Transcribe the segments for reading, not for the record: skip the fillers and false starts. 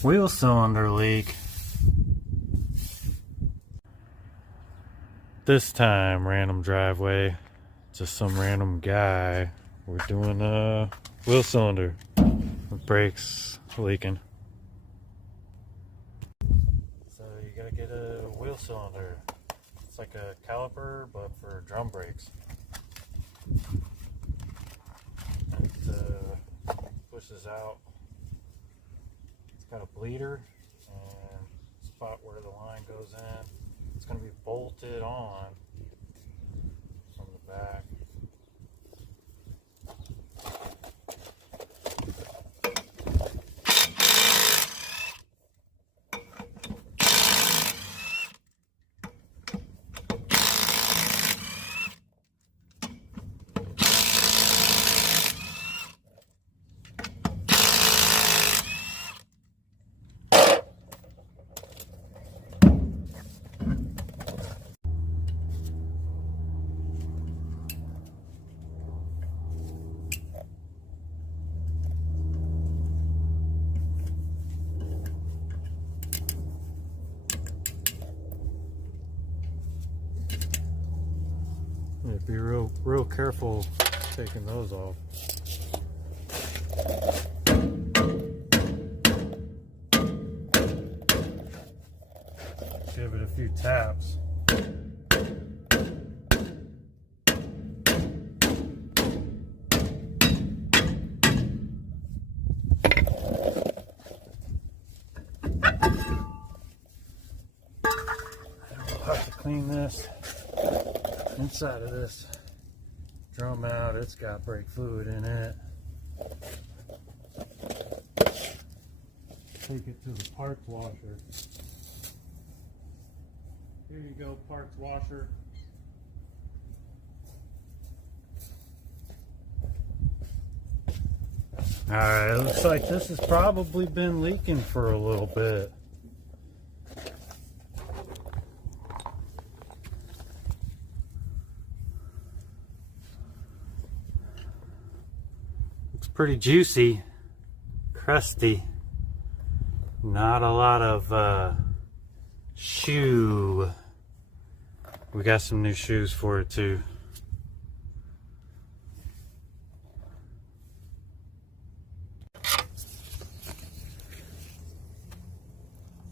Wheel cylinder leak. This time, random driveway. Just some random guy. We're doing a wheel cylinder. The brakes leaking. So you gotta get a wheel cylinder. It's like a caliper, but for drum brakes. It pushes out. It's got a bleeder and spot where the line goes in. It's going to be bolted on from the back. Be real careful taking those off. Give it a few taps. We'll have to clean this inside of this drum out. It's got brake fluid in it. Take it to the parts washer. Here you go, parts washer. Alright, it looks like this has probably been leaking for a little bit. Pretty juicy, crusty, not a lot of shoe. We got some new shoes for it too.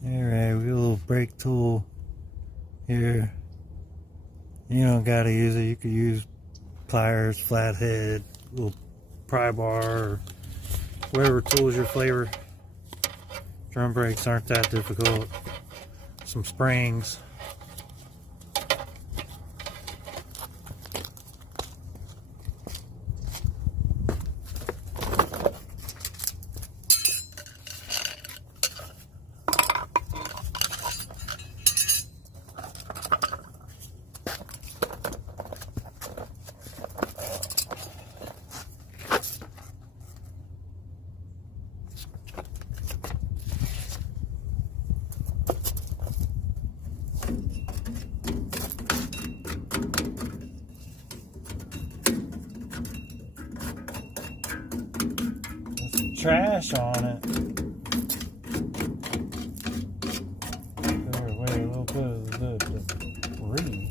Alright, we got a little brake tool here. You don't gotta use it, you could use pliers, flathead, little pry bar, or whatever tools your flavor. Drum brakes aren't that difficult. Some springs. Trash on it. Throw away a little bit of the debris.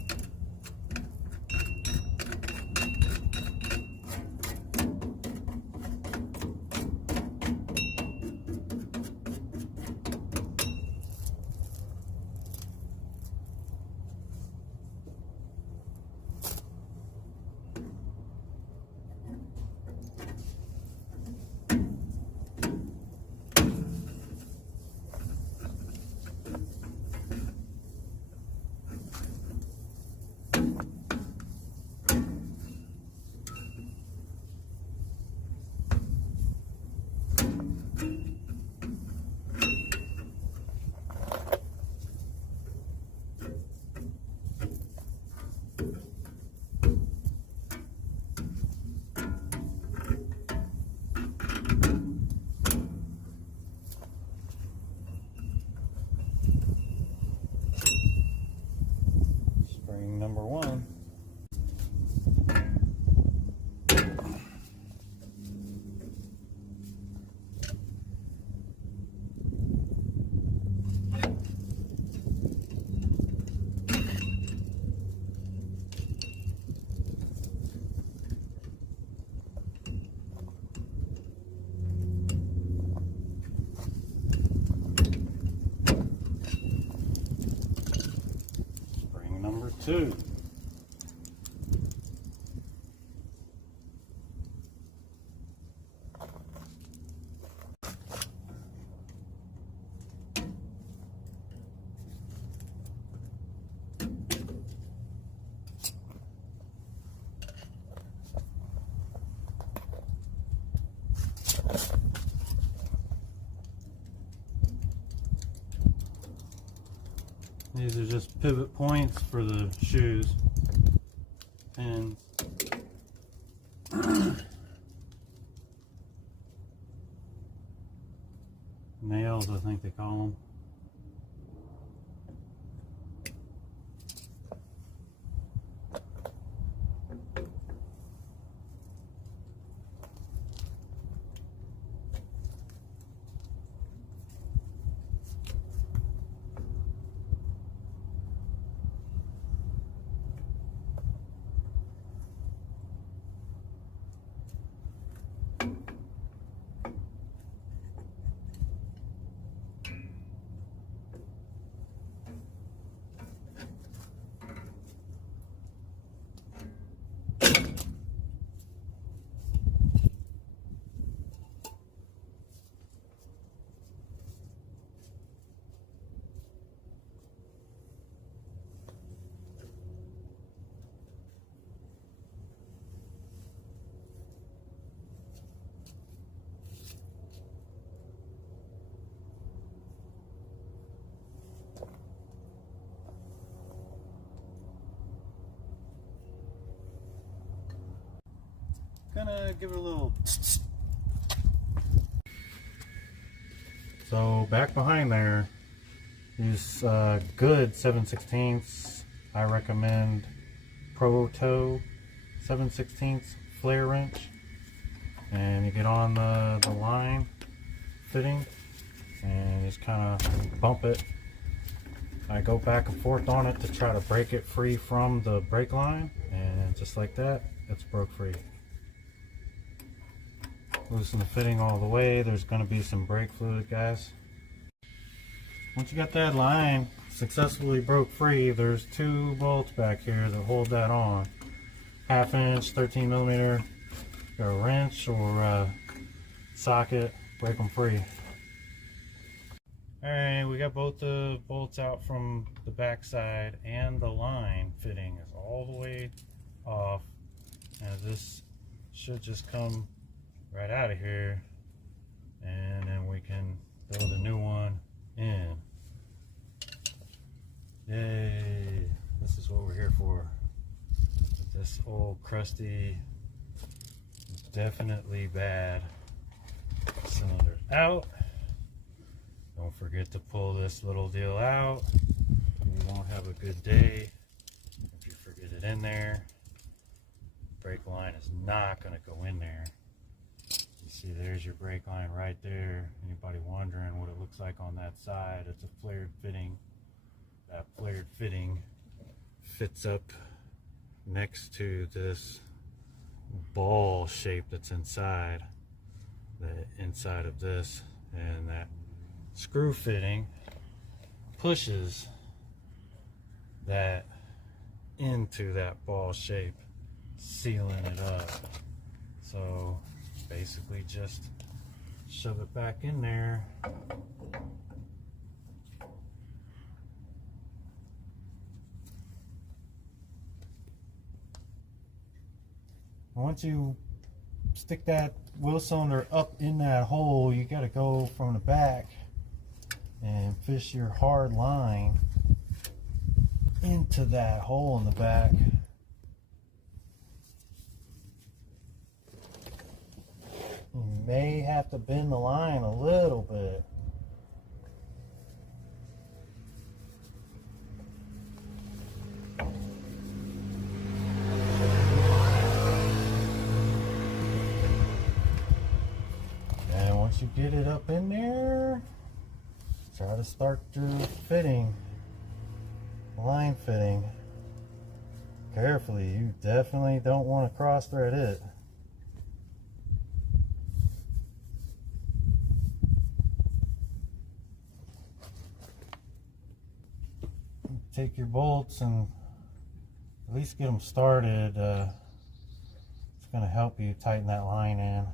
2. These are just pivot points for the shoes, pins. Nails, I think they call them. Gonna give it a little. So back behind there is good 7/16. I recommend Proto 7/16 flare wrench, and you get on the line fitting and just kind of bump it. I go back and forth on it to try to break it free from the brake line, and just like that, it's broke free. Loosen the fitting all the way. There's going to be some brake fluid, guys. Once you got that line successfully broke free, there's 2 bolts back here that hold that on. 1/2 inch, 13 millimeter, got a wrench or a socket, break them free. Alright, we got both the bolts out from the back side, and the line fitting is all the way off. And this should just come right out of here, and then we can build a new one in. Yay! This is what we're here for. This old crusty, definitely bad cylinder out. Don't forget to pull this little deal out. You won't have a good day if you forget it in there. Brake line is not going to go in there. You see, there's your brake line right there. Anybody wondering what it looks like on that side? It's a flared fitting. That flared fitting fits up next to this ball shape that's inside the inside of this, and that screw fitting pushes that into that ball shape, sealing it up. So basically just shove it back in there. Once you stick that wheel cylinder up in that hole, you got to go from the back and fish your hard line into that hole in the back. You may have to bend the line a little bit. And once you get it up in there, try to start your fitting, line fitting. Carefully, you definitely don't want to cross thread it. Take your bolts and least get them started. It's going to help you tighten that line in.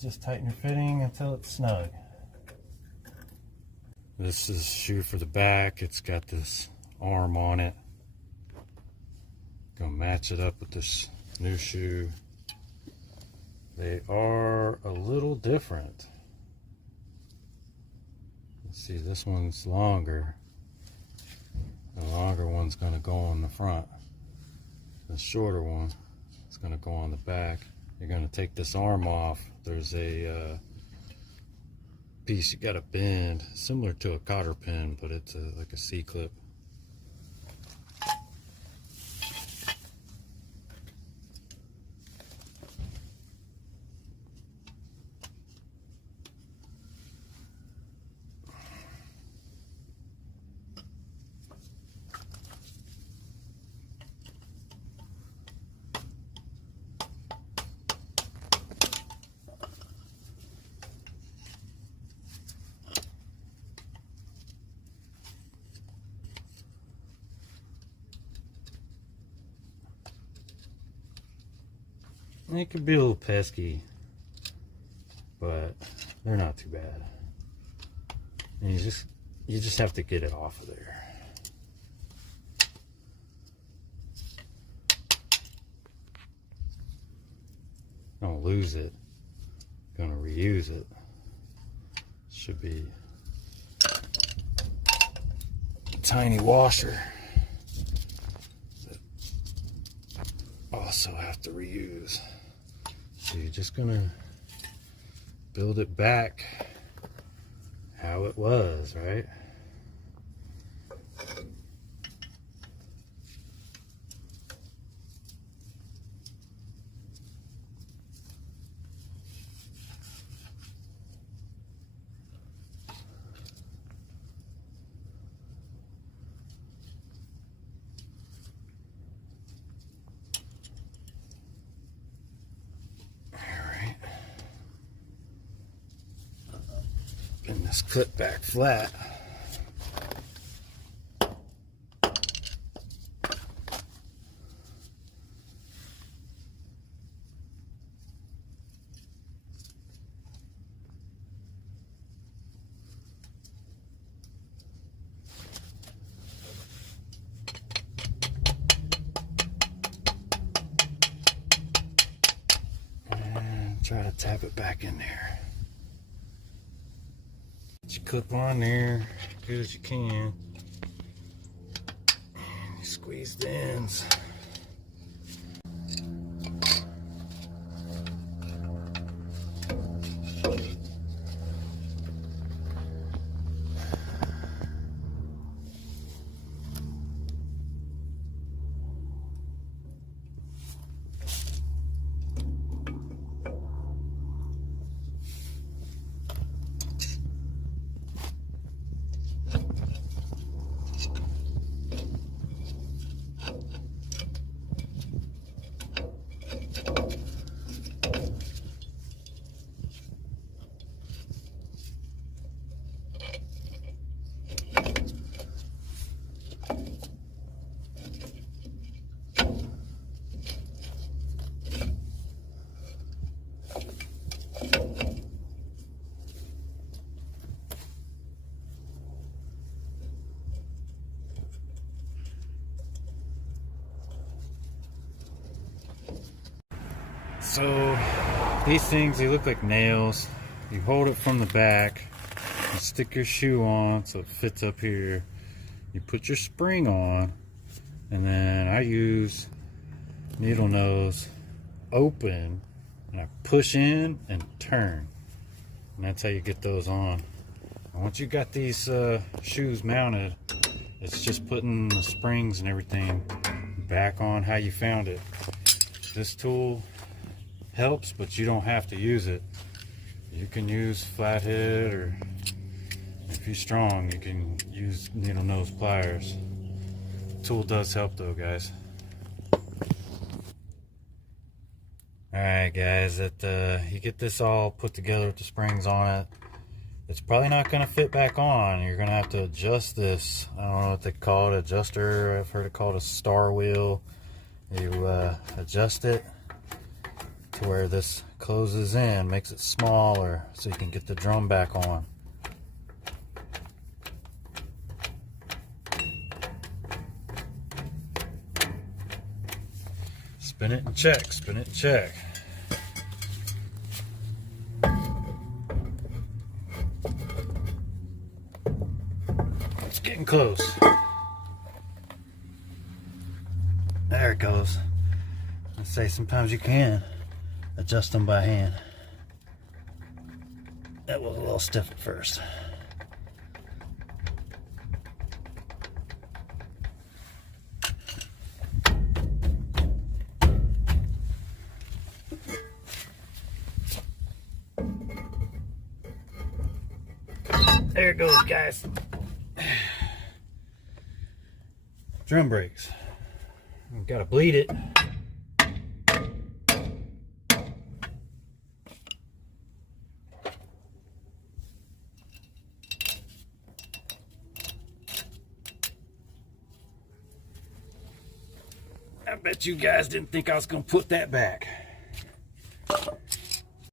Just tighten your fitting until it's snug. This is a shoe for the back. It's got this arm on it. Gonna match it up with this new shoe. They are a little different. Let's see, this one's longer. The longer one's gonna go on the front. The shorter one is gonna go on the back. You're going to take this arm off. There's a piece you got to bend, similar to a cotter pin, but it's like a C-clip. It could be a little pesky, but they're not too bad. And you just have to get it off of there. Don't lose it. Gonna reuse it. Should be a tiny washer. Also have to reuse. So you're just gonna build it back how it was, right? Getting this clip back flat. And try to tap it back in there. Get your clip on there as good as you can. And you squeeze the ends. So these things, they look like nails. You hold it from the back, you stick your shoe on so it fits up here, you put your spring on, and then I use needle nose open, and I push in and turn. And that's how you get those on. And once you got these shoes mounted, it's just putting the springs and everything back on how you found it. This tool helps, but you don't have to use it. You can use flathead, or if you're strong, you can use needle nose pliers. The tool does help though, guys. Alright guys, you get this all put together with the springs on it. It's probably not going to fit back on. You're going to have to adjust this. I don't know what they call it, adjuster. I've heard it called a star wheel. You adjust it to where this closes in, makes it smaller so you can get the drum back on. Spin it and check, spin it and check. It's getting close. There it goes. Let's say sometimes you can adjust them by hand. That was a little stiff at first. There it goes, guys. Drum brakes. We've got to bleed it. I bet you guys didn't think I was going to put that back.